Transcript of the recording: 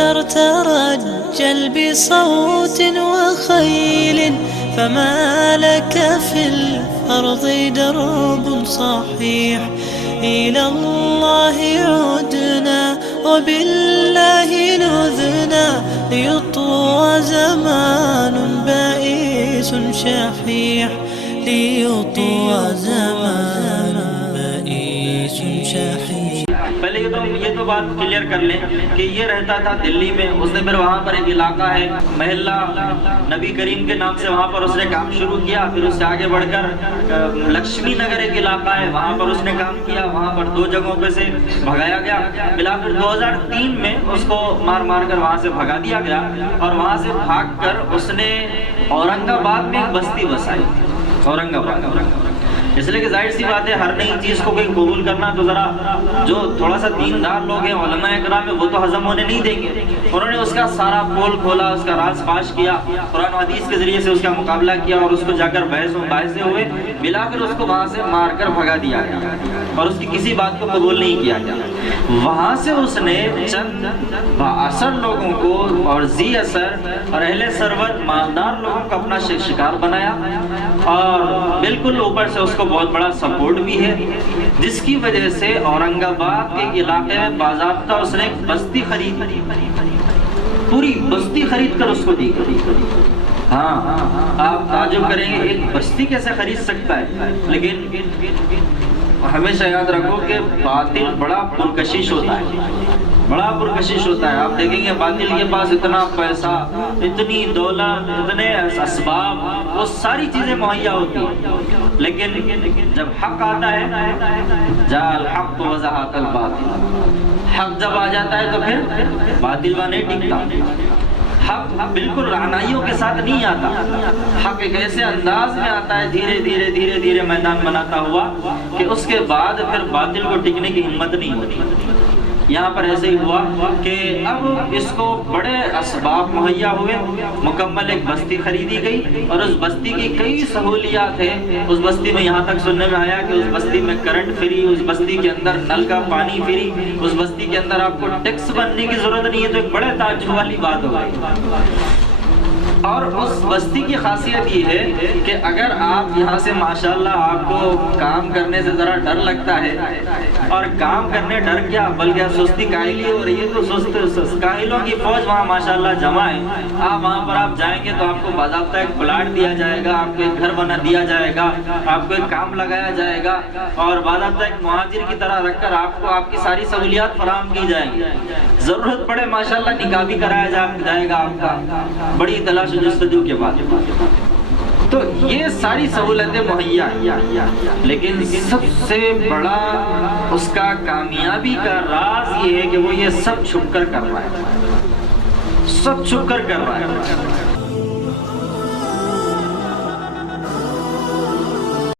ترترجل بصوت وخيل فما لك في الأرض درب صحيح إلى الله عدنا وبالله نذنا ليطوى زمان بائس شحيح ليطوى زمان بائس شحيح. پہلے یہ تو بات کلیئر کر لیں کہ یہ رہتا تھا دلی میں. اس نے پھر وہاں پر ایک علاقہ ہے محلہ نبی کریم کے نام سے, وہاں پر اس نے کام شروع کیا. پھر اس سے آگے بڑھ کر لکشمی نگر ایک علاقہ ہے, وہاں پر اس نے کام کیا. وہاں پر 2 جگہوں پہ سے بھگایا گیا. بلاخر 2003 میں اس کو مار مار کر وہاں سے بھگا دیا گیا, اور وہاں سے بھاگ کر اس نے اورنگ آباد میں ایک بستی بسائی. اورنگ آباد اس لیے کہ ظاہر سی بات ہے ہر نئی چیز کو کوئی قبول کرنا تو ذرا جو تھوڑا سا دیندار لوگ ہیں علماء اکرام ہیں وہ تو ہضم ہونے نہیں دیں گے. انہوں نے اس کا سارا پول کھولا, اس کا راز فاش کیا, قرآن و حدیث کے ذریعے سے اس کا مقابلہ کیا, اور اس کو جا کر بحث و مباحثے ہوئے. بلاخر اس کو وہاں سے مار کر بھگا دیا گیا اور اس کی کسی بات کو قبول نہیں کیا گیا. وہاں سے اس نے چند بااثر لوگوں کو اور ذی اثر اور اہل ثروت مالدار لوگوں کو اپنا شکار بنایا, اور بالکل اوپر سے اس کو بہت بڑا سپورٹ بھی ہے, جس کی وجہ سے اورنگ آباد کے علاقے میں باضابطہ اس نے ایک بستی خرید, پوری بستی خرید کر اس کو دی. ہاں آپ تعجب کریں گے ایک بستی کیسے خرید سکتا ہے, لیکن ہمیشہ یاد رکھو کہ باطل بڑا پرکشش ہوتا ہے, بڑا پرکشش ہوتا ہے. آپ دیکھیں گے باطل کے پاس اتنا پیسہ, اتنی دولت, اتنے اسباب, وہ ساری چیزیں مہیا ہوتی ہیں, لیکن جب حق آتا ہے جاء الحق وزهق الباطل, حق جب آ جاتا ہے تو پھر باطل وہ نہیں ٹکتا. حق بالکل رعنائیوں کے ساتھ نہیں آتا, حق ایک ایسے انداز میں آتا ہے دھیرے دھیرے دھیرے دھیرے میدان بناتا ہوا کہ اس کے بعد پھر باطل کو ٹکنے کی ہمت نہیں ہوتی. یہاں پر ایسے ہی ہوا کہ اب اس کو بڑے اسباب مہیا ہوئے, مکمل ایک بستی خریدی گئی, اور اس بستی کی کئی سہولیات ہیں. اس بستی میں یہاں تک سننے میں آیا کہ اس بستی میں کرنٹ فری, اس بستی کے اندر نل کا پانی فری, اس بستی کے اندر آپ کو ٹیکس بننے کی ضرورت نہیں ہے. تو ایک بڑے تعجب والی بات ہو گئی. اور اس بستی کی خاصیت یہ ہے کہ اگر آپ یہاں سے ماشاءاللہ آپ کو کام کرنے سے ذرا ڈر لگتا ہے, اور کام کرنے ڈر کیا بلکہ سستی کاہلی ہو رہی ہے, تو سست کاہلوں کی فوج وہاں ماشاءاللہ جمع ہے. آپ وہاں پر آپ جائیں گے تو آپ کو باضابطہ ایک پلاٹ دیا جائے گا, آپ کو ایک گھر بنا دیا جائے گا, آپ کو ایک کام لگایا جائے گا, اور باضابطہ ایک مہاجر کی طرح رکھ کر آپ کو آپ کی ساری سہولیات فراہم کی جائیں گی. ضرورت پڑے ماشاءاللہ نکاح بھی کرایا جائے گا آپ کا بڑی تلاش جستجو کے بعد. تو یہ ساری سہولتیں مہیا ہیں, لیکن سب سے بڑا اس کا کامیابی کا راز یہ ہے کہ وہ یہ سب چھپ کر کر رہا ہے, سب چھپ کر کر رہا ہے.